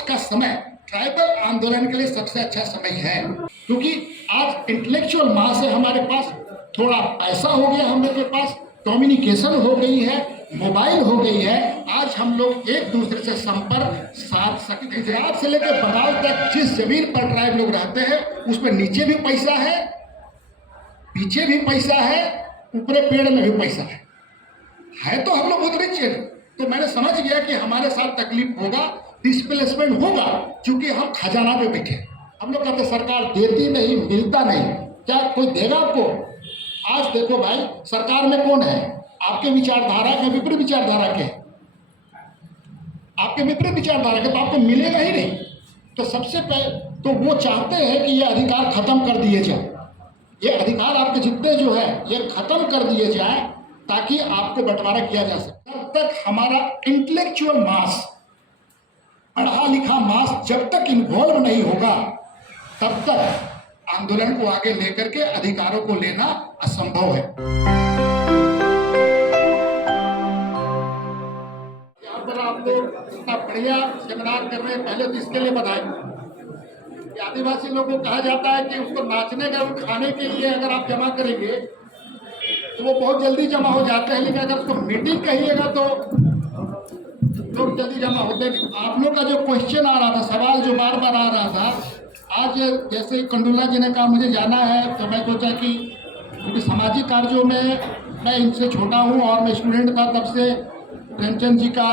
आज का समय ट्राइबल आंदोलन के लिए सबसे अच्छा समय है, क्योंकि आज इंटेलेक्चुअल मास है हमारे पास, थोड़ा पैसा हो गया हम लोग के पास, कम्युनिकेशन हो गई है, मोबाइल हो गई है। आज हम लोग एक दूसरे से संपर्क साध सकते हैं। गुजरात से लेकर बंगाल तक जिस जमीन पर ट्राइब लोग रहते हैं उसमें नीचे भी पैसा है, पीछे भी पैसा है, ऊपरे पेड़ में भी पैसा है तो हम लोग बहुत रिच है। तो मैंने समझ गया कि हमारे साथ तकलीफ होगा, डिस्प्लेसमेंट होगा, क्योंकि हम खजाना पे बैठे। हम लोग कहते सरकार देती नहीं, मिलता नहीं, क्या कोई देगा आपको? आज देखो भाई, सरकार में कौन है? आपके विचारधारा के विपरीत विचारधारा के, आपके विपरीत विचारधारा के, तो आपको मिलेगा ही नहीं। तो सबसे पहले तो वो चाहते हैं कि ये अधिकार खत्म कर दिए जाए, ये अधिकार आपके जितने जो है ये खत्म कर दिए जाए, ताकि आपको बंटवारा किया जा सके। तब तक हमारा इंटेलेक्चुअल मास, पढ़ा लिखा मास जब तक इन्वॉल्व नहीं होगा, तब तक आंदोलन को आगे लेकर के अधिकारों को लेना असंभव है। यहाँ पर आप लोग इतना बढ़िया सेमिनार कर रहे हैं, पहले तो इसके लिए बधाई। आदिवासी लोगों को कहा जाता है कि उसको नाचने का, खाने के लिए अगर आप जमा करेंगे तो वो बहुत जल्दी जमा हो जाते हैं, लेकिन अगर उसको मीटिंग कहिएगा तो लोग जल्दी जमा होते नहीं। आप लोग का जो क्वेश्चन आ रहा था, सवाल जो बार बार आ रहा था, आज जैसे कंडोला जी ने कहा मुझे जाना है, तो मैं सोचा कि क्योंकि सामाजिक कार्यों में मैं इनसे छोटा हूँ और मैं स्टूडेंट था तब से, प्रेमचंद जी का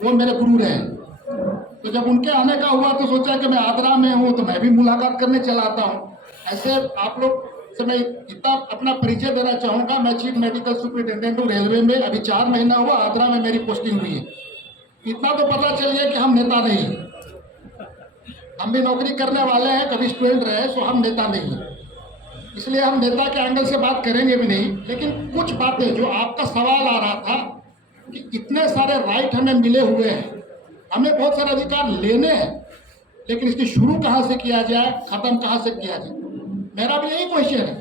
वो मेरे गुरु रहे, तो जब उनके आने का हुआ तो सोचा कि मैं आगरा में हूँ तो मैं भी मुलाकात करने चला आता हूँ। ऐसे आप लोग से मैं इतना अपना परिचय देना चाहूँगा। मैं चीफ मेडिकल सुपरिटेंडेंट हूँ रेलवे में, अभी 4 महीना हुआ आगरा में मेरी पोस्टिंग हुई है। इतना तो पता चल गया कि हम नेता नहीं हैं, हम भी नौकरी करने वाले हैं, कभी स्टूडेंट रहे, सो हम नेता नहीं हैं, इसलिए हम नेता के एंगल से बात करेंगे भी नहीं। लेकिन कुछ बातें जो आपका सवाल आ रहा था कि इतने सारे राइट हमें मिले हुए हैं, हमें बहुत सारे अधिकार लेने हैं, लेकिन इसकी शुरू कहाँ से किया जाए, ख़त्म कहाँ से किया जाए, मेरा भी यही क्वेश्चन है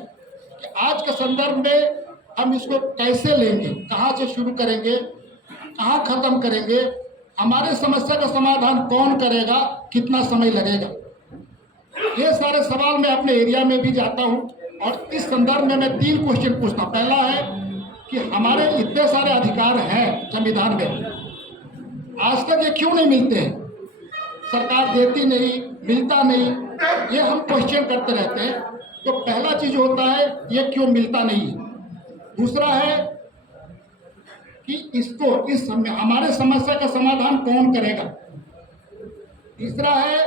कि आज के संदर्भ में हम इसको कैसे लेंगे, कहाँ से शुरू करेंगे, कहाँ ख़त्म करेंगे, हमारे समस्या का समाधान कौन करेगा, कितना समय लगेगा। ये सारे सवाल मैं अपने एरिया में भी जाता हूँ और इस संदर्भ में मैं 3 क्वेश्चन पूछता हूँ। पहला है कि हमारे इतने सारे अधिकार हैं संविधान में, आज तक ये क्यों नहीं मिलते हैं? सरकार देती नहीं, मिलता नहीं, ये हम क्वेश्चन करते रहते हैं। तो पहला चीज होता है ये क्यों मिलता नहीं है। दूसरा है कि इसको हमारे समस्या का समाधान कौन करेगा। तीसरा है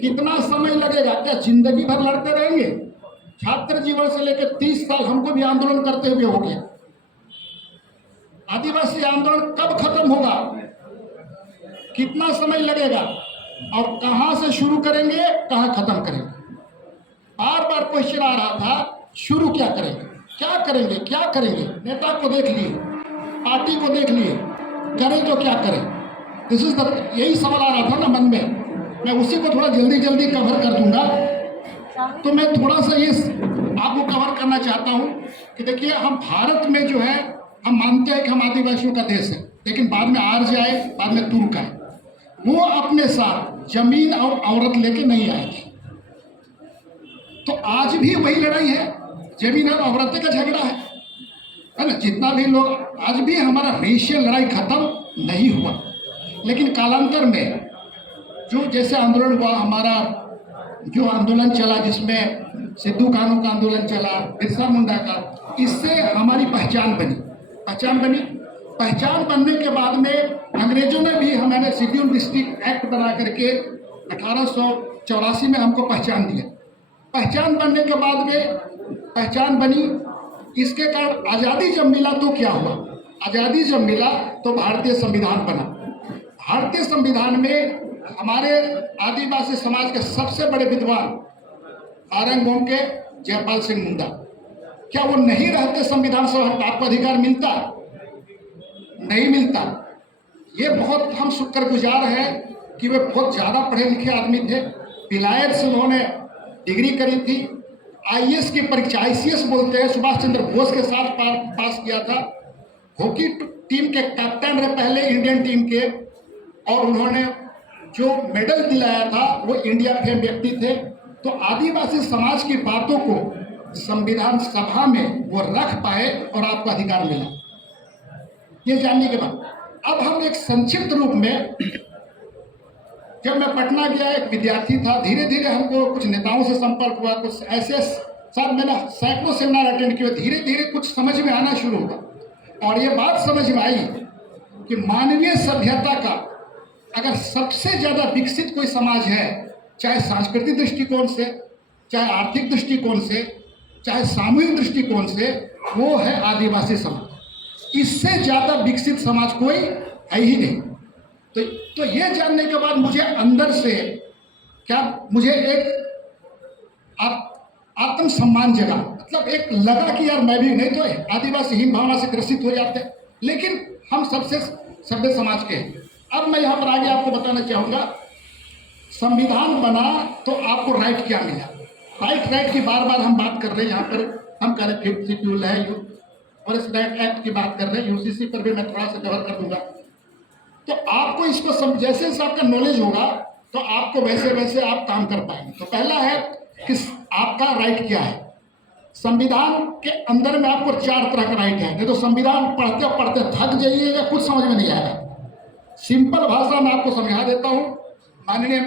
कितना समय लगेगा, क्या जिंदगी भर लड़ते रहेंगे? छात्र जीवन से लेकर 30 साल हमको भी आंदोलन करते हुए हो गया। आदिवासी आंदोलन कब खत्म होगा, कितना समय लगेगा और कहां से शुरू करेंगे, कहां खत्म करेंगे? बार बार क्वेश्चन आ रहा था, शुरू क्या करेंगे, क्या करेंगे, क्या करेंगे? नेता को देख लिए, पार्टी को देख लिए, करें तो क्या करें? दिस इज द, यही सवाल आ रहा था ना मन में। मैं उसी को थोड़ा जल्दी जल्दी कवर कर दूंगा। तो मैं थोड़ा सा ये आपको कवर करना चाहता हूँ कि देखिए, हम भारत में जो है हम मानते हैं कि हम आदिवासियों का देश है, लेकिन बाद में आर्य आए, बाद में तुर्क आए, वो अपने साथ जमीन और औरत लेके नहीं आए थे। तो आज भी वही लड़ाई है, जमीन और औरत का झगड़ा है ना। जितना भी लोग, आज भी हमारा रेशियल लड़ाई खत्म नहीं हुआ, लेकिन कालांतर में जो जैसे आंदोलन हुआ, हमारा जो आंदोलन चला जिसमें सिद्धू कानू का आंदोलन चला, बिरसा मुंडा का, इससे हमारी पहचान बनी। पहचान बनने के बाद में अंग्रेजों ने भी हमारे शेड्यूल डिस्ट्रिक्ट एक्ट बना करके 1884 में हमको पहचान दिया। पहचान बनने के बाद में पहचान बनी, इसके कारण आज़ादी जब मिला तो क्या हुआ? आज़ादी जब मिला तो भारतीय संविधान बना। भारतीय संविधान में हमारे आदिवासी समाज के सबसे बड़े विद्वान आरंगोम के जयपाल सिंह मुंडा, क्या वो नहीं रहते संविधान सभा, आपको अधिकार मिलता? नहीं मिलता। ये बहुत हम शुक्रगुजार हैं कि वे बहुत ज़्यादा पढ़े लिखे आदमी थे। विलायत से उन्होंने डिग्री करी थी, आईएएस की परीक्षा, आईसीएस बोलते हैं, सुभाष चंद्र बोस के साथ पास किया था। हॉकी टीम के कैप्टन रहे पहले इंडियन टीम के, और उन्होंने जो मेडल दिलाया था वो इंडिया फेम व्यक्ति थे। तो आदिवासी समाज की बातों को संविधान सभा में वो रख पाए और आपको अधिकार मिला। ये जानने के बाद अब हम एक संक्षिप्त रूप में, जब मैं पटना गया, एक विद्यार्थी था, धीरे धीरे हमको कुछ नेताओं से संपर्क हुआ, कुछ ऐसे साथ मैंने सैकड़ों सेमिनार अटेंड किए, धीरे धीरे कुछ समझ में आना शुरू हुआ और ये बात समझ में आई कि मानवीय सभ्यता का अगर सबसे ज्यादा विकसित कोई समाज है, चाहे सांस्कृतिक दृष्टिकोण से, चाहे आर्थिक दृष्टिकोण से, चाहे सामूहिक दृष्टिकोण से, वो है आदिवासी समाज। इससे ज्यादा विकसित समाज कोई है ही नहीं। तो ये जानने के बाद मुझे अंदर से मुझे एक आत्मसम्मान जगा, मतलब एक लगा कि यार मैं भी, नहीं तो आदिवासी हीन भावना से ग्रसित हो जाते हैं, लेकिन हम सबसे सभ्य समाज के हैं। अब मैं यहाँ पर आगे आपको बताना चाहूँगा, संविधान बना तो आपको राइट क्या मिला। राइट की बार बार हम बात कर रहे हैं, यहाँ पर हम कह रहे 5th शेड्यूल है और इस राइट एक्ट की बात कर रहे हैं, यूसीसी पर भी मैं थोड़ा सा कवर कर दूंगा। तो आपको इसको जैसे जैसे आपका नॉलेज होगा तो आपको वैसे वैसे आप काम कर पाएंगे। तो पहला है कि आपका राइट क्या है। संविधान के अंदर में आपको 4 तरह का राइट है, नहीं तो संविधान पढ़ते पढ़ते थक जाइए या कुछ समझ में नहीं आएगा। सिंपल भाषा में आपको समझा देता हूँ। माननीय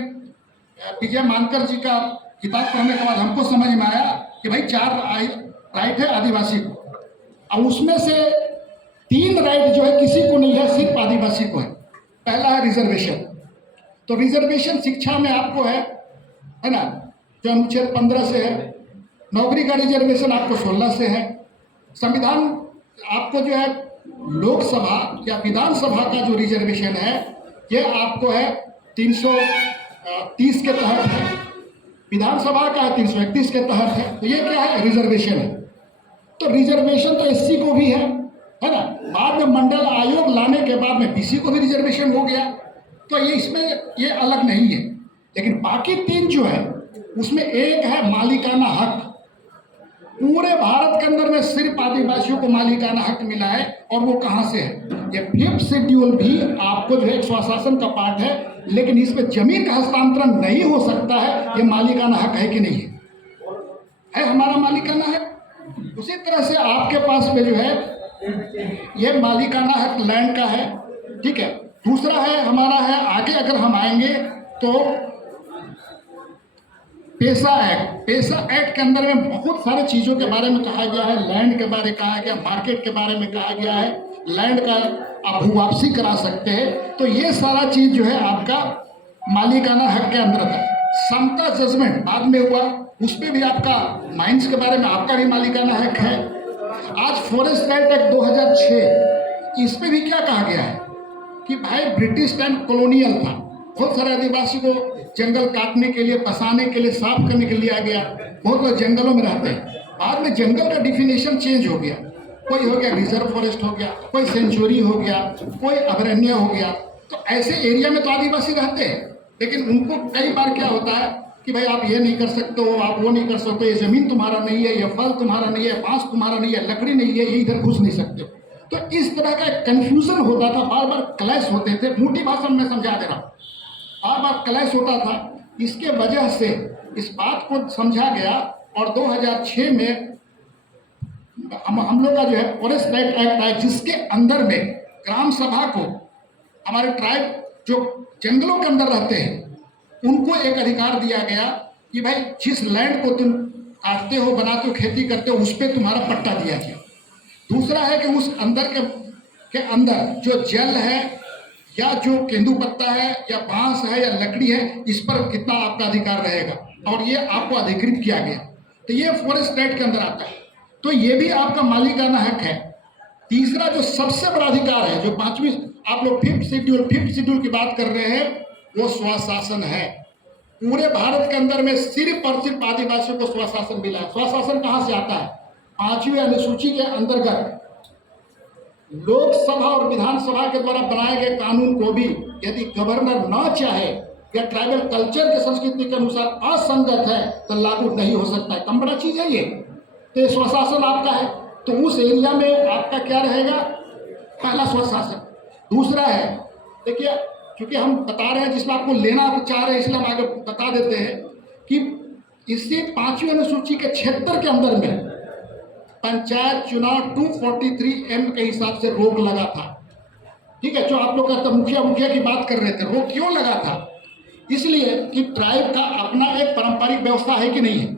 विजय मानकर जी का किताब पढ़ने के बाद हमको समझ में आया कि भाई 4 राइट है आदिवासी को, और उसमें से 3 राइट जो है किसी को नहीं है, सिर्फ आदिवासी को है। पहला है रिजर्वेशन। तो रिजर्वेशन शिक्षा में आपको है ना, जो अनुच्छेद 15 से है। नौकरी का रिजर्वेशन आपको 16 से है। संविधान आपको जो है लोकसभा या विधानसभा का जो रिजर्वेशन है ये आपको है 330 के तहत है, विधानसभा का है 331 के तहत है। तो ये क्या है, रिजर्वेशन है। तो रिजर्वेशन तो एससी को भी है ना। बाद में मंडल आयोग लाने के बाद में बीसी को भी रिजर्वेशन हो गया। तो ये इसमें ये अलग नहीं है, लेकिन बाकी 3 जो है उसमें एक है मालिकाना हक। पूरे भारत के अंदर में सिर्फ आदिवासियों को मालिकाना हक मिला है, और वो कहाँ से है, ये 5th शेड्यूल भी आपको जो है एक स्वशासन का पार्ट है, लेकिन इसमें जमीन का हस्तांतरण नहीं हो सकता है। ये मालिकाना हक है कि नहीं है हमारा मालिकाना हक। उसी तरह से आपके पास में जो है ये मालिकाना हक लैंड का है, ठीक है। दूसरा है हमारा है, आगे अगर हम आएंगे तो पेशा एक्ट के अंदर में बहुत सारे चीज़ों के बारे में कहा गया है। लैंड के बारे में कहा गया, मार्केट के बारे में कहा गया है, लैंड का आप भू वापसी करा सकते हैं। तो ये सारा चीज़ जो है आपका मालिकाना हक के अंदर था। समता जजमेंट बाद में हुआ, उस पर भी आपका माइंस के बारे में आपका भी मालिकाना हक है। आज फॉरेस्ट राइट एक्ट 2006, इस पर भी क्या कहा गया है कि भाई ब्रिटिश टाइम कॉलोनियल था, बहुत सारे आदिवासी को जंगल काटने के लिए, बसाने के लिए, साफ करने के लिए आ गया। बहुत लोग जंगलों में रहते हैं। बाद में जंगल का डिफिनेशन चेंज हो गया, कोई हो गया रिजर्व फॉरेस्ट हो गया, कोई सेंचुरी हो गया, कोई अभयारण्य हो गया। तो ऐसे एरिया में तो आदिवासी रहते हैं, लेकिन उनको कई बार क्या होता है कि भाई आप ये नहीं कर सकते हो, आप वो नहीं कर सकते, ये जमीन तुम्हारा नहीं है, ये फल तुम्हारा नहीं है, बांस तुम्हारा नहीं है, लकड़ी नहीं है, ये इधर घुस नहीं सकते। तो इस तरह का कंफ्यूजन होता था, बार बार क्लैश होते थे। मोटी भाषा में समझा दे रहा हूँ, बार बार क्लैश होता था। इसके वजह से इस बात को समझा गया और 2006 में हम लोग का जो है फॉरेस्ट राइट एक्ट आया, जिसके अंदर में ग्राम सभा को हमारे ट्राइब जो जंगलों के अंदर रहते हैं उनको एक अधिकार दिया गया कि भाई जिस लैंड को तुम काटते हो, बनाते हो, खेती करते हो, उस पर तुम्हारा पट्टा दिया गया। दूसरा है कि उस अंदर के अंदर जो जल है या जो केंदू पत्ता है या बांस है या लकड़ी है, इस पर कितना आपका अधिकार रहेगा, और ये आपको अधिकृत किया गया। तो ये फॉरेस्ट राइट के अंदर आता है। तो ये भी आपका मालिकाना हक है। तीसरा जो सबसे बड़ा अधिकार है, जो 5वीं आप लोग 5th शेड्यूल की बात कर रहे हैं, वो स्वशासन है। पूरे भारत के अंदर में सिर्फ और सिर्फ आदिवासियों को स्वशासन मिला है। स्वशासन कहाँ से आता है, 5वीं अनुसूची के अंतर्गत लोकसभा और विधानसभा के द्वारा बनाए गए कानून को भी यदि गवर्नर न चाहे या ट्राइबल कल्चर के संस्कृति के अनुसार असंगत है तो लागू नहीं हो सकता है। कम बड़ा चीज है ये। तो ये स्वशासन आपका है, तो उस एरिया में आपका क्या रहेगा, पहला स्वशासन। दूसरा है, देखिए क्योंकि हम बता रहे हैं जिसमें आपको लेना चाह रहे हैं, इसलिए हम आगे बता देते हैं कि इसी 5वीं अनुसूची के क्षेत्र के अंदर में पंचायत चुनाव 243M के हिसाब से रोक लगा था। ठीक है, जो आप लोग कहते मुखिया की बात कर रहे थे, रोक क्यों लगा था? इसलिए कि ट्राइब का अपना एक पारंपरिक व्यवस्था है कि नहीं है।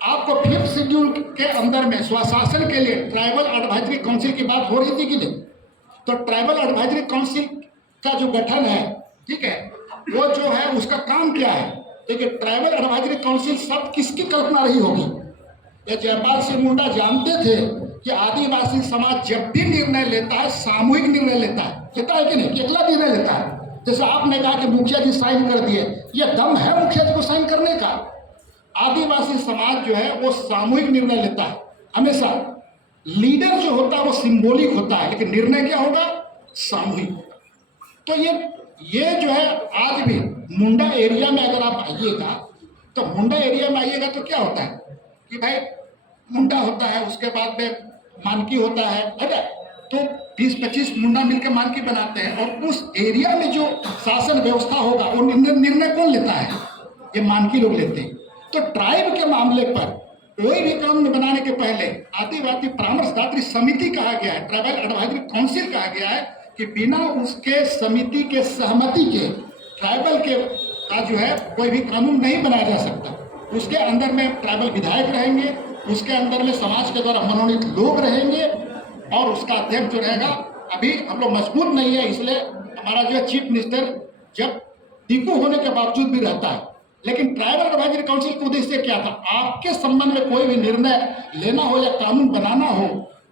आपको 5th शेड्यूल के अंदर में स्वशासन के लिए ट्राइबल एडवाइजरी काउंसिल की बात हो रही थी कि नहीं? तो ट्राइबल एडवाइजरी काउंसिल का जो गठन है, ठीक है, वो जो है उसका काम क्या है? देखिए, ट्राइबल एडवाइजरी काउंसिल शब्द किसकी कल्पना रही होगी? ये जयपाल सिंह मुंडा जानते थे कि आदिवासी समाज जब भी निर्णय लेता है सामूहिक निर्णय लेता है कि नहीं, कि अकेला निर्णय लेता है। जैसे आपने कहा कि मुखिया जी साइन कर दिए, ये दम है मुखिया जी को साइन करने का? आदिवासी समाज जो है वो सामूहिक निर्णय लेता है हमेशा। लीडर जो होता है वो सिंबॉलिक होता है, लेकिन निर्णय क्या होगा? सामूहिक। तो ये जो है आज भी मुंडा एरिया में अगर आप आइएगा, तो मुंडा एरिया में आइएगा तो क्या होता है कि भाई मुंडा होता है, उसके बाद में मानकी होता है ना, तो 20-25 मुंडा मिलकर मानकी बनाते हैं, और उस एरिया में जो शासन व्यवस्था होगा वो निर्णय कौन लेता है? ये मानकी लोग लेते हैं। तो ट्राइब के मामले पर कोई भी कानून बनाने के पहले आदिवासी परामर्शदात्री समिति कहा गया है, ट्राइबल एडवाइजरी काउंसिल कहा गया है कि बिना उसके समिति के सहमति के ट्राइबल के का जो है कोई भी कानून नहीं बनाया जा सकता। उसके अंदर में ट्राइबल विधायक रहेंगे, उसके अंदर में समाज के द्वारा मनोनीत लोग रहेंगे, और उसका अध्यक्ष जो रहेगा, अभी हम लोग मजबूत नहीं है, इसलिए हमारा जो है चीफ मिनिस्टर जब टीकू होने के बावजूद भी रहता है। लेकिन ट्राइबल एडवाइजरी काउंसिल का उद्देश्य क्या था? आपके संबंध में कोई भी निर्णय लेना हो या कानून बनाना हो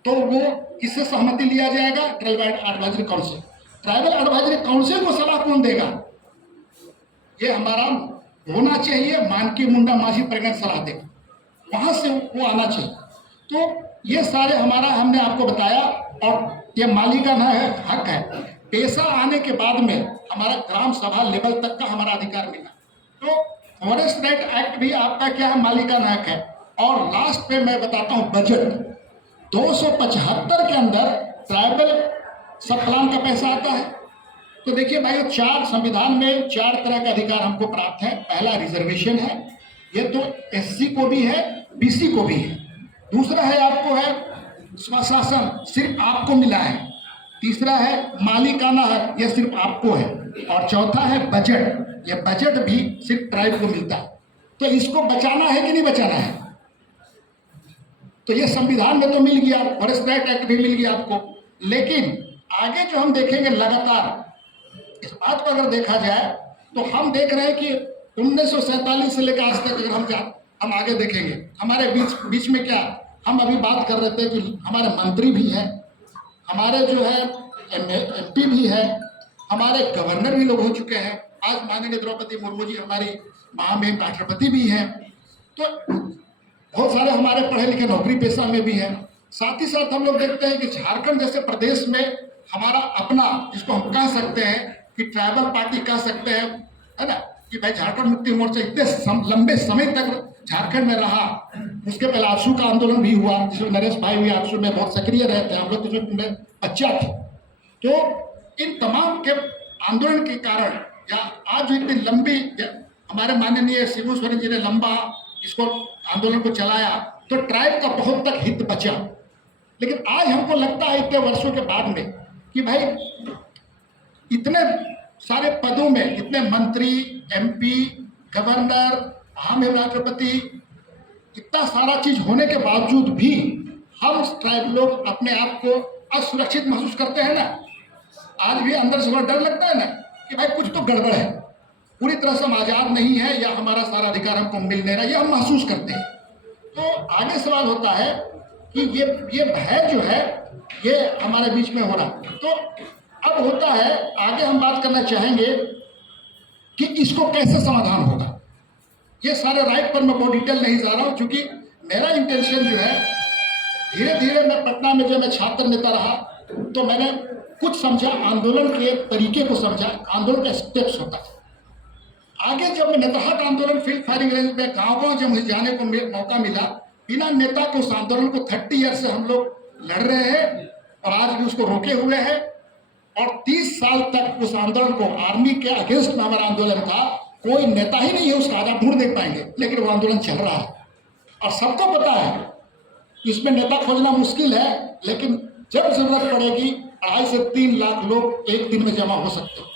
तो वो किससे सहमति लिया जाएगा? Tribal advisory council. Tribal advisory council को सलाह कौन देगा? ये हमारा होना चाहिए, मानकी मुंडा माझी प्रगट सलाह देगा, वहां से वो आना चाहिए। तो ये सारे हमारा हमने आपको बताया, और ये मालिकाना हक है। पेशा आने के बाद में हमारा ग्राम सभा लेवल तक का हमारा अधिकार मिला। तो फॉरेस्ट राइट एक्ट भी आपका क्या है? मालिकाना हक है। और लास्ट पे मैं बताता हूँ बजट 275 के अंदर ट्राइबल सब प्लान का पैसा आता है। तो देखिए भाई, संविधान में 4 तरह का अधिकार हमको प्राप्त है। पहला रिजर्वेशन है, ये तो SC को भी है, BC को भी है। दूसरा है आपको है स्वशासन, सिर्फ आपको मिला है। तीसरा है मालिकाना हक, ये सिर्फ आपको है। और चौथा है बजट, ये बजट भी सिर्फ ट्राइब को मिलता है। तो इसको बचाना है कि नहीं बचाना है? तो ये संविधान में तो मिल गया, फॉरेस्ट राइट एक्ट भी मिल गया आपको। लेकिन आगे जो हम देखेंगे लगातार, इस बात को अगर देखा जाए तो हम देख रहे हैं कि 1947 से लेकर आज तक अगर हम आगे देखेंगे, हमारे बीच में क्या, हम अभी बात कर रहे थे कि हमारे मंत्री भी हैं, हमारे जो है MP भी है, हमारे गवर्नर भी लोग हो चुके हैं। आज माननीय द्रौपदी मुर्मू जी हमारी महामहिम राष्ट्रपति भी हैं। तो बहुत सारे हमारे पढ़े लिखे नौकरी पेशा में भी हैं। साथ ही साथ हम लोग देखते हैं कि झारखंड जैसे प्रदेश में हमारा अपना, जिसको हम कह सकते हैं कि ट्राइबल पार्टी कह सकते हैं, है ना, कि भाई झारखंड मुक्ति मोर्चा इतने लंबे समय तक झारखंड में रहा। उसके पहले आरसू का आंदोलन भी हुआ, जिसमें नरेश भाई भी आरसू में बहुत सक्रिय रहे थे, हम लोग जिसमें बच्चा थे। तो इन तमाम के आंदोलन के कारण या आज जो इतनी लंबी, हमारे माननीय शिबू सोरेन जी ने लंबा इसको आंदोलन को चलाया, तो ट्राइब का बहुत तक हित बचा। लेकिन आज हमको लगता है इतने वर्षों के बाद में कि भाई इतने सारे पदों में, इतने मंत्री, MP, गवर्नर, महामहिम राष्ट्रपति, इतना सारा चीज होने के बावजूद भी हम ट्राइब लोग अपने आप को असुरक्षित महसूस करते हैं ना। आज भी अंदर से डर लगता है ना कि भाई कुछ तो गड़बड़ है, पूरी तरह से हम आज़ाद नहीं है, या हमारा सारा अधिकार हमको मिल नहीं रहा, ये हम महसूस करते हैं। तो आगे सवाल होता है कि ये भय जो है ये हमारे बीच में हो रहा। तो अब होता है, आगे हम बात करना चाहेंगे कि इसको कैसे समाधान होगा। ये सारे राइट पर मैं बहुत डिटेल नहीं जा रहा हूँ, क्योंकि मेरा इंटेंशन जो है, धीरे धीरे मैं पटना में जब मैं छात्र नेता रहा तो मैंने कुछ समझा, आंदोलन के तरीके को समझा, आंदोलन का स्टेप्स होता है। आगे जब मैं नेतहत आंदोलन फील्ड फायरिंग रेंज में गाँव जब मुझे जाने को मौका मिला, बिना नेता को उस आंदोलन को 30 ईयर से हम लोग लड़ रहे हैं और आज भी उसको रोके हुए हैं। और 30 साल तक उस आंदोलन को, आर्मी के अगेंस्ट में हमारा आंदोलन था, कोई नेता ही नहीं है उसका, आज आप ढूंढ देख पाएंगे, लेकिन वो आंदोलन चल रहा है और सबको पता है इसमें नेता खोजना मुश्किल है, लेकिन जब जरूरत पड़ेगी 2.5 से 3 लाख लोग एक दिन में जमा हो सकते हैं।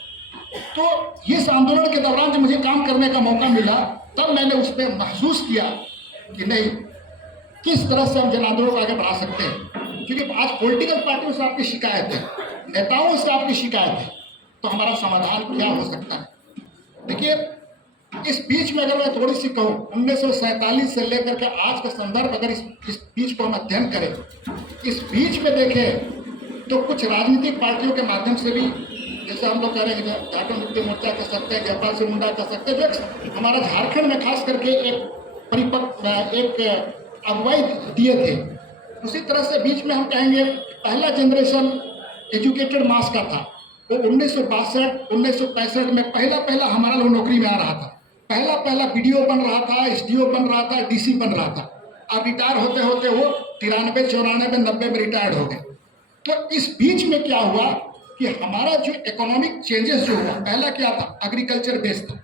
तो इस आंदोलन के दौरान जब मुझे काम करने का मौका मिला, तब मैंने उस पर महसूस किया कि नहीं, किस तरह से हम जन आंदोलन को आगे बढ़ा सकते हैं। क्योंकि आज पॉलिटिकल पार्टियों से आपकी शिकायत है, नेताओं से आपकी शिकायत है, तो हमारा समाधान क्या हो सकता है। देखिए, इस बीच में अगर मैं थोड़ी सी कहूँ, 1947 से लेकर के आज का संदर्भ अगर इस बीच को हम अध्ययन करें, इस बीच में देखें तो कुछ राजनीतिक पार्टियों के माध्यम से भी, जैसे हम लोग कह रहे हैं झारखंड मुक्ति मोर्चा कह सकते हैं, जयपाल सिंह मुंडा कह सकते हैं, जो हमारा झारखंड में खास करके एक परिपक्व एक अगुवाई दिए थे, उसी तरह से बीच में हम कहेंगे पहला जनरेशन एजुकेटेड मास का था। वो 1962-1965 में पहला हमारा लोग नौकरी में आ रहा था, पहला बीडीओ बन रहा था, एसडीओ बन रहा था, डीसी बन रहा था। अब रिटायर होते होते वो 93, 94, 90 में रिटायर्ड हो गए। तो इस बीच में क्या हुआ कि हमारा जो इकोनॉमिक चेंजेस जो हुआ, पहला क्या था, एग्रीकल्चर बेस था।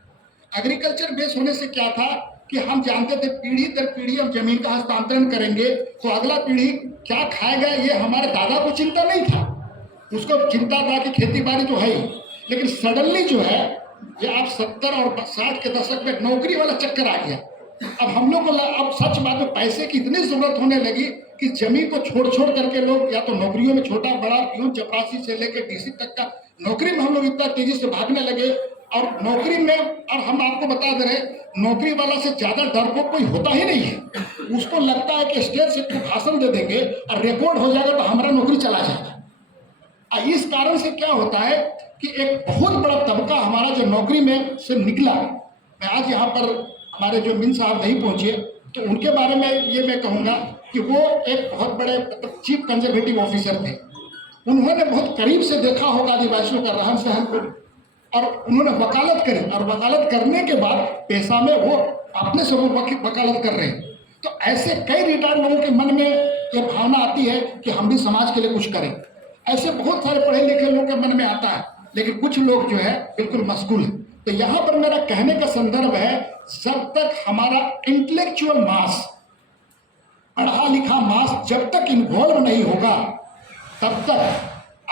एग्रीकल्चर बेस होने से क्या था कि हम जानते थे पीढ़ी दर पीढ़ी हम जमीन का हस्तांतरण करेंगे तो अगला पीढ़ी क्या खाएगा, ये हमारे दादा को चिंता नहीं था। उसको चिंता था कि खेती बाड़ी तो है ही, लेकिन सडनली जो है ये आप 70 और 60 के दशक में नौकरी वाला चक्कर आ गया। अब हम लोग को अब सच बात में पैसे की इतनी जरूरत होने लगी कि जमीन को छोड़ करके लोग या तो नौकरियों में, छोटा बड़ा प्यून चपरासी से लेकर डीसी तक का नौकरी में हम लोग इतना तेजी से भागने लगे। और नौकरी में, और हम आपको बता दे रहे, नौकरी वाला से ज्यादा डरपोक कोई होता ही नहीं है। उसको लगता है कि स्टेज से कुछ भाषण दे देंगे और रिकॉर्ड हो जाएगा तो हमारा नौकरी चला जाएगा। इस कारण से क्या होता है कि एक बहुत बड़ा तबका हमारा जो नौकरी में से निकला। मैं आज यहाँ पर हमारे जो मिन साहब नहीं पहुंचे, तो उनके बारे में ये मैं कहूँगा कि वो एक बहुत बड़े चीफ कंजर्वेटिव ऑफिसर थे। उन्होंने बहुत करीब से देखा होगा आदिवासियों का रहन सहन को, और उन्होंने वकालत करी, और वकालत करने के बाद पेशा में वो अपने से वकालत कर रहे हैं। तो ऐसे कई रिटायर्ड लोगों के मन में ये भावना आती है कि हम भी समाज के लिए कुछ करें। ऐसे बहुत सारे पढ़े लिखे लोगों के मन में आता है, लेकिन कुछ लोग जो है बिल्कुल मशगूल है। तो यहाँ पर मेरा कहने का संदर्भ है, जब तक हमारा इंटेलेक्चुअल मास, पढ़ा लिखा मास जब तक इन्वॉल्व नहीं होगा, तब तक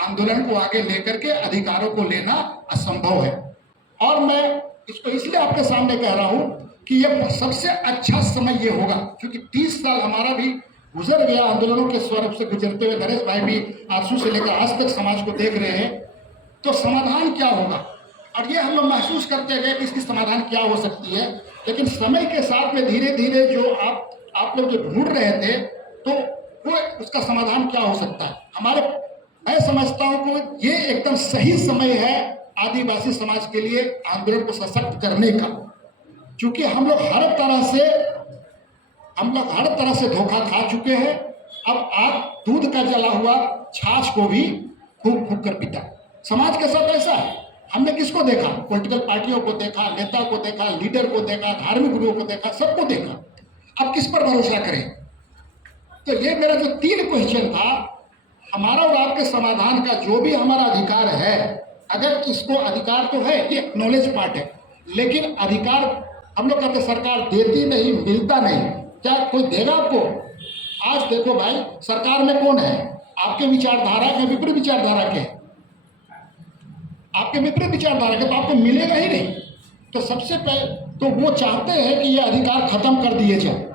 आंदोलन को आगे लेकर के अधिकारों को लेना असंभव है। और मैं इसको इसलिए आपके सामने कह रहा हूं कि यह सबसे अच्छा समय ये होगा, क्योंकि 30 साल हमारा भी गुजर गया आंदोलनों के स्वरूप से गुजरते हुए। नरेश भाई भी आंसू से लेकर आज तक समाज को देख रहे हैं। तो समाधान क्या होगा, और ये हम लोग महसूस करते गए कि इसकी समाधान क्या हो सकती है। लेकिन समय के साथ में धीरे धीरे जो आप लोग जो ढूंढ रहे थे, तो वो उसका समाधान क्या हो सकता है। मैं समझता हूं कि ये एकदम सही समय है आदिवासी समाज के लिए आंदोलन को सशक्त करने का, क्योंकि हम लोग हर तरह से धोखा खा चुके हैं। अब आप दूध का जला हुआ छाछ को भी फूंक फूंक कर पीता। समाज के साथ ऐसा है, हमने किसको देखा, पॉलिटिकल पार्टियों को देखा, नेता को देखा, लीडर को देखा, धार्मिक गुरुओं को देखा, सबको देखा। अब किस पर भरोसा करें। तो ये मेरा जो 3 क्वेश्चन था, हमारा और आपके समाधान का जो भी हमारा अधिकार है, अगर इसको अधिकार तो है, ये नॉलेज पार्ट है, लेकिन अधिकार हम लोग कहते सरकार देती नहीं, मिलता नहीं। क्या कोई देगा आपको? आज देखो भाई, सरकार में कौन है, आपके विचारधारा के विपरीत विचारधारा के, आपके विपरीत विचारधारा के, तो आपको मिलेगा ही नहीं। तो सबसे पहले तो वो चाहते हैं कि ये अधिकार खत्म कर दिए जाए,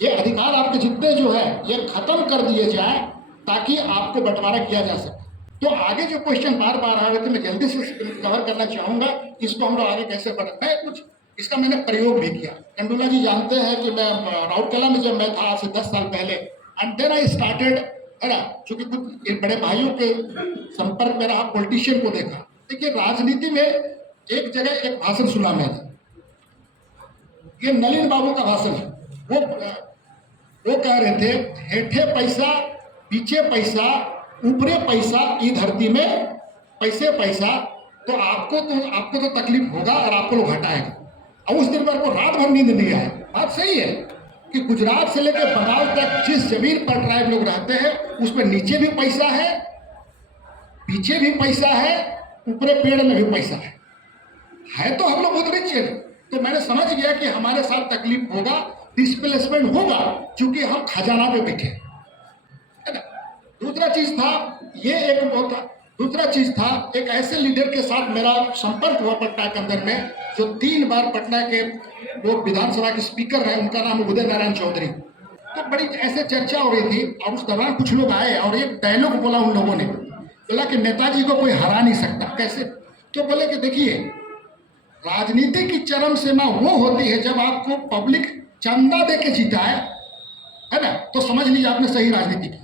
ये अधिकार आपके जितने जो है ये खत्म कर दिए जाए, ताकि आपको बंटवारा किया जा सके। तो आगे जो क्वेश्चन बार बार आ रहे थे, मैं जल्दी से कवर करना चाहूंगा, इसको हम लोग आगे कैसे बढ़े। मैं कुछ इसका मैंने प्रयोग भी किया। कंडूला जी जानते हैं कि मैं राउरकेला में जब मैं था आज से 10 साल पहले, एंड देन आई स्टार्टेड, है ना, चूंकि कुछ बड़े भाइयों के संपर्क में रहा, पॉलिटिशियन को देखा। देखिए, राजनीति में एक जगह एक भाषण सुना मैंने, ये नलिन बाबू का भाषण है। वो कह रहे थे, हेठे पैसा पीछे पैसा ऊपरे पैसा, ई धरती में पैसे पैसा, तो आपको तो तकलीफ होगा और आपको लोग हटाएगा। और उस दिन पर को रात भर नींद नहीं आए। बात सही है कि गुजरात से लेकर बंगाल तक जिस जमीन पर ट्राइब लोग रहते हैं, उसमें नीचे भी पैसा है पीछे भी पैसा है, ऊपरे पेड़ में भी पैसा है तो हम लोग बहुत रिच है। तो मैंने समझ गया कि हमारे साथ तकलीफ होगा, डिस्प्लेसमेंट होगा, क्योंकि हम खजाना पे बैठे, है ना। दूसरा चीज था, ये एक बहुत था, दूसरा चीज था, एक ऐसे लीडर के साथ मेरा संपर्क हुआ पटना के अंदर में, जो 3 बार पटना के वो विधानसभा के स्पीकर रहे, उनका नाम उदय नारायण चौधरी। तो बड़ी ऐसे चर्चा हो रही थी और उस दौरान कुछ लोग आए और एक डायलॉग बोला उन लोगों ने, बोला कि नेताजी को कोई हरा नहीं सकता। कैसे? तो बोले कि देखिए, राजनीति की चरम सीमा वो होती है जब आपको पब्लिक चंदा दे के जीता है ना, तो समझ लीजिए आपने सही राजनीति की।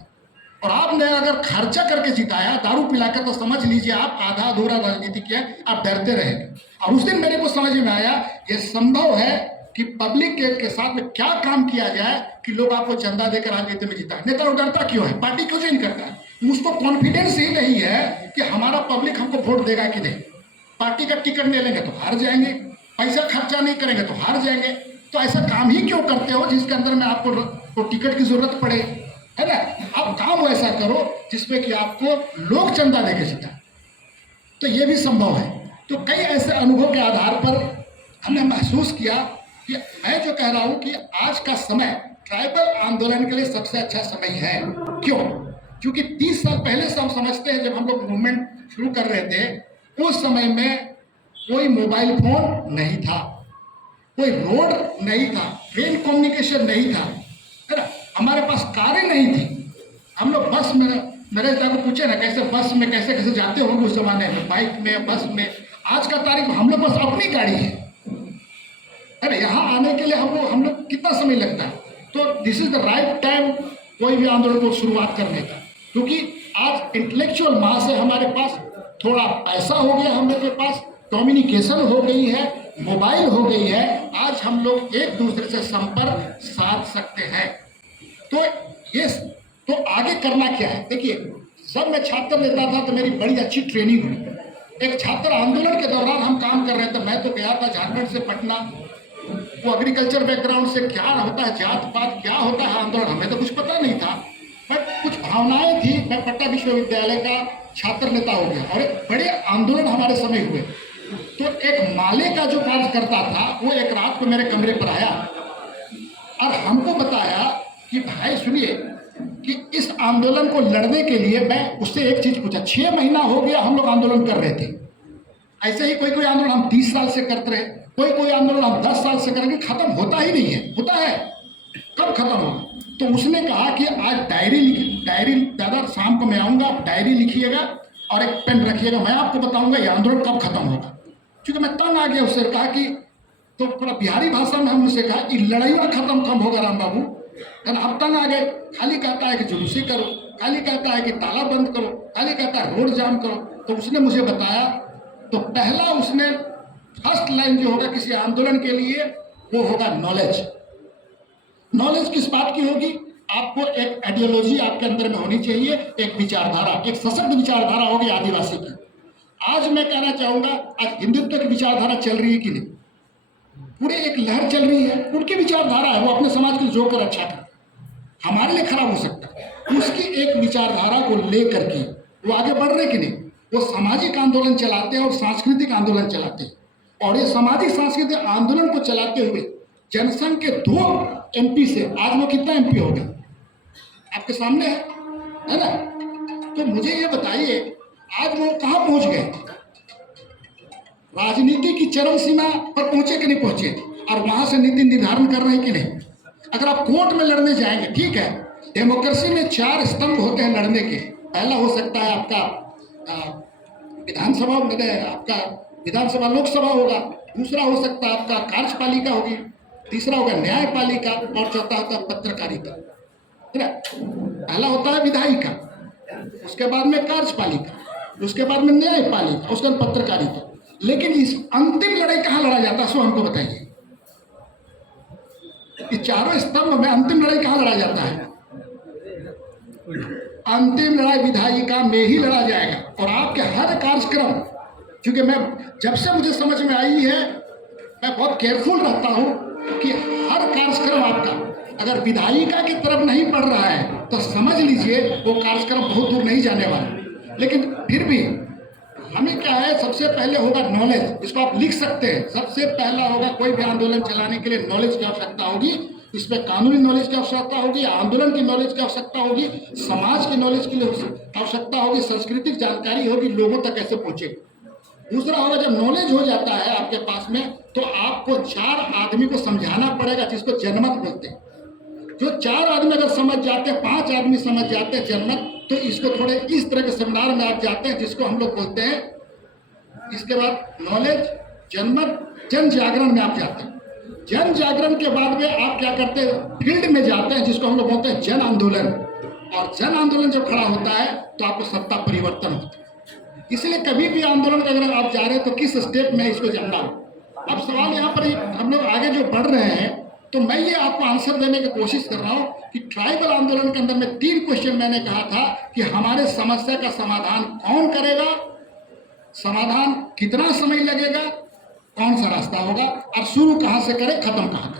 और आपने अगर खर्चा करके जिताया, दारू पिलाकर, तो समझ लीजिए आप आधा अधूरा राजनीति किया, आप डरते रहेंगे। और उस दिन मेरे को समझ में आया ये संभव है कि पब्लिक के साथ में क्या काम किया जाए कि लोग आपको चंदा देकर राजनीति में जीता। नेता लोग डरता क्यों है? पार्टी क्यों चेंज करता है? उसको कॉन्फिडेंस ही नहीं है कि हमारा पब्लिक हमको वोट देगा कि नहीं। पार्टी का टिकट नहीं लेंगे तो हार जाएंगे, पैसा खर्चा नहीं करेंगे तो हार जाएंगे। तो ऐसा काम ही क्यों करते हो जिसके अंदर में आपको टिकट की जरूरत पड़े, है ना। आप काम वैसा करो जिसमें कि आपको लोग चंदा देके जीता। तो ये भी संभव है। तो कई ऐसे अनुभव के आधार पर हमने महसूस किया कि मैं जो कह रहा हूं कि आज का समय ट्राइबल आंदोलन के लिए सबसे अच्छा समय है। क्यों? क्योंकि 30 साल पहले से हम समझते हैं, जब हम लोग मूवमेंट शुरू कर रहे थे, उस समय में कोई मोबाइल फोन नहीं था, कोई रोड नहीं था, ट्रेन कम्युनिकेशन नहीं था, है ना। हमारे पास कारें नहीं थी। हम लोग बस में, मेरे को पूछे ना कैसे बस में कैसे कैसे जाते होंगे उस जमाने में, बाइक में, बस में। आज का तारीख हम लोग पास अपनी गाड़ी है ना। यहाँ आने के लिए हम लोग कितना समय लगता है? तो this is the right time कोई भी आंदोलन को शुरुआत करने का, क्योंकि आज इंटेलेक्चुअल मास है हमारे पास, थोड़ा पैसा हो गया हम लोग के पास, कम्युनिकेशन हो गई है, मोबाइल हो गई है। आज हम लोग एक दूसरे से संपर्क साध सकते हैं। तो ये तो आगे करना क्या है? देखिए, जब मैं छात्र नेता था तो मेरी बड़ी अच्छी ट्रेनिंग हुई। एक छात्र आंदोलन के दौरान हम काम कर रहे थे। मैं तो गया था झारखंड से पटना, वो एग्रीकल्चर बैकग्राउंड से, क्या होता है जात पात, क्या होता है आंदोलन, हमें तो कुछ पता नहीं था, बट कुछ भावनाएं थी। मैं पटना विश्वविद्यालय का छात्र नेता हो गया और एक बड़े आंदोलन हमारे समय हुए। तो एक माले का जो कार्यकर्ता था वो एक रात को मेरे कमरे पर आया और हमको बताया कि भाई सुनिए कि इस आंदोलन को लड़ने के लिए, मैं उससे एक चीज पूछा, 6 महीना हो गया हम लोग आंदोलन कर रहे थे। ऐसे ही कोई आंदोलन हम 30 साल से करते रहे, कोई आंदोलन हम 10 साल से करेंगे, खत्म होता ही नहीं है। होता है, कब खत्म होगा? तो उसने कहा कि आज डायरी दादा शाम को मैं आऊँगा, आप डायरी लिखिएगा और एक पेन रखिएगा, मैं आपको बताऊंगा ये आंदोलन कब खत्म होगा। क्योंकि मैं तंग आ गया उससे, कहा कि तो पूरा बिहारी भाषा में हम उससे कहा कि लड़ाइया खत्म कब होगा राम बाबू, है ना। अब तंग आ गए, खाली कहता है कि जुलूसी करो, खाली कहता है कि ताला बंद करो, खाली कहता है रोड जाम करो। तो उसने मुझे बताया, तो पहला उसने फर्स्ट लाइन जो होगा किसी आंदोलन के लिए वो होगा नॉलेज। नॉलेज किस बात की होगी? आपको एक आइडियोलॉजी आपके अंदर में होनी चाहिए, एक विचारधारा, एक सशक्त विचारधारा होगी आदिवासी की। आज मैं कहना चाहूंगा, आज हिंदुत्व की विचारधारा चल रही है कि नहीं? पूरे एक लहर चल रही है, उनकी विचारधारा है, वो अपने समाज के लिए जो कर अच्छा कर, हमारे लिए खराब हो सकता है। उसकी एक विचारधारा को लेकर के वो आगे बढ़ रहे कि नहीं? वो सामाजिक आंदोलन चलाते हैं और सांस्कृतिक आंदोलन चलाते हैं। और ये सामाजिक सांस्कृतिक आंदोलन को चलाते हुए जनसंघ के 2 MP से आज वो कितना MP हो गए आपके सामने है ना। तो मुझे ये बताइए, आज वो कहाँ पहुंच गए? राजनीति की चरम सीमा पर पहुंचे कि नहीं पहुंचे? और वहां से नीति निर्धारण कर रहे हैं कि नहीं? अगर आप कोर्ट में लड़ने जाएंगे, ठीक है, डेमोक्रेसी में 4 स्तंभ होते हैं लड़ने के। पहला हो सकता है आपका विधानसभा, आपका विधानसभा लोकसभा होगा, दूसरा हो सकता है आपका कार्यपालिका होगी, तीसरा होगा न्यायपालिका और चौथा होता है पत्रकारिता। पहला होता है विधायिका, उसके बाद में कार्यपालिका, उसके बाद में न्यायपालिका, उसके बाद पत्रकारिता। लेकिन इस अंतिम लड़ाई कहाँ लड़ा जाता है, सो हमको बताइए। इस 4 स्तंभ में अंतिम लड़ाई कहाँ लड़ा जाता है? अंतिम लड़ाई विधायिका में ही लड़ा जाएगा। और आपके हर कार्यक्रम, क्योंकि मैं जब से मुझे समझ में आई है, मैं बहुत केयरफुल रहता हूँ कि हर कार्यक्रम आपका अगर विधायिका की तरफ नहीं बढ़ रहा है तो समझ लीजिए वो कार्यक्रम बहुत दूर नहीं जाने वाला। लेकिन फिर भी हमें क्या है, सबसे पहले होगा नॉलेज, इसको आप लिख सकते हैं। सबसे पहला होगा, कोई भी आंदोलन चलाने के लिए नॉलेज की आवश्यकता होगी। इसमें कानूनी नॉलेज की आवश्यकता होगी, आंदोलन की नॉलेज की आवश्यकता होगी, समाज की नॉलेज की आवश्यकता होगी, सांस्कृतिक जानकारी होगी, लोगों तक कैसे पहुंचे। दूसरा होगा, जब नॉलेज हो जाता है आपके पास में, तो आपको 4 आदमी को समझाना पड़ेगा, जिसको जनमत बोलते हैं। जो 4 आदमी अगर समझ जाते हैं, 5 आदमी समझ जाते हैं जनमत, तो इसको थोड़े इस तरह के सेमिनार में आप जाते हैं, जिसको हम लोग बोलते हैं, इसके बाद नॉलेज, जनमत, जन जागरण में आप जाते हैं। जन जागरण के बाद में आप क्या करते हैं, फील्ड में जाते हैं, जिसको हम लोग बोलते हैं जन आंदोलन। और जन आंदोलन जब खड़ा होता है तो आपको सत्ता परिवर्तन होता है। इसलिए कभी भी आंदोलन का अगर आप जा रहे हैं तो किस स्टेप में इसको जानना हो। अब सवाल यहाँ पर हम लोग आगे जो बढ़ रहे हैं, तो मैं ये आपको आंसर देने की कोशिश कर रहा हूँ कि ट्राइबल आंदोलन के अंदर में 3 क्वेश्चन मैंने कहा था कि हमारे समस्या का समाधान कौन करेगा, समाधान कितना समय लगेगा, कौन सा रास्ता होगा, और शुरू कहाँ से करें, खत्म कहाँ करें।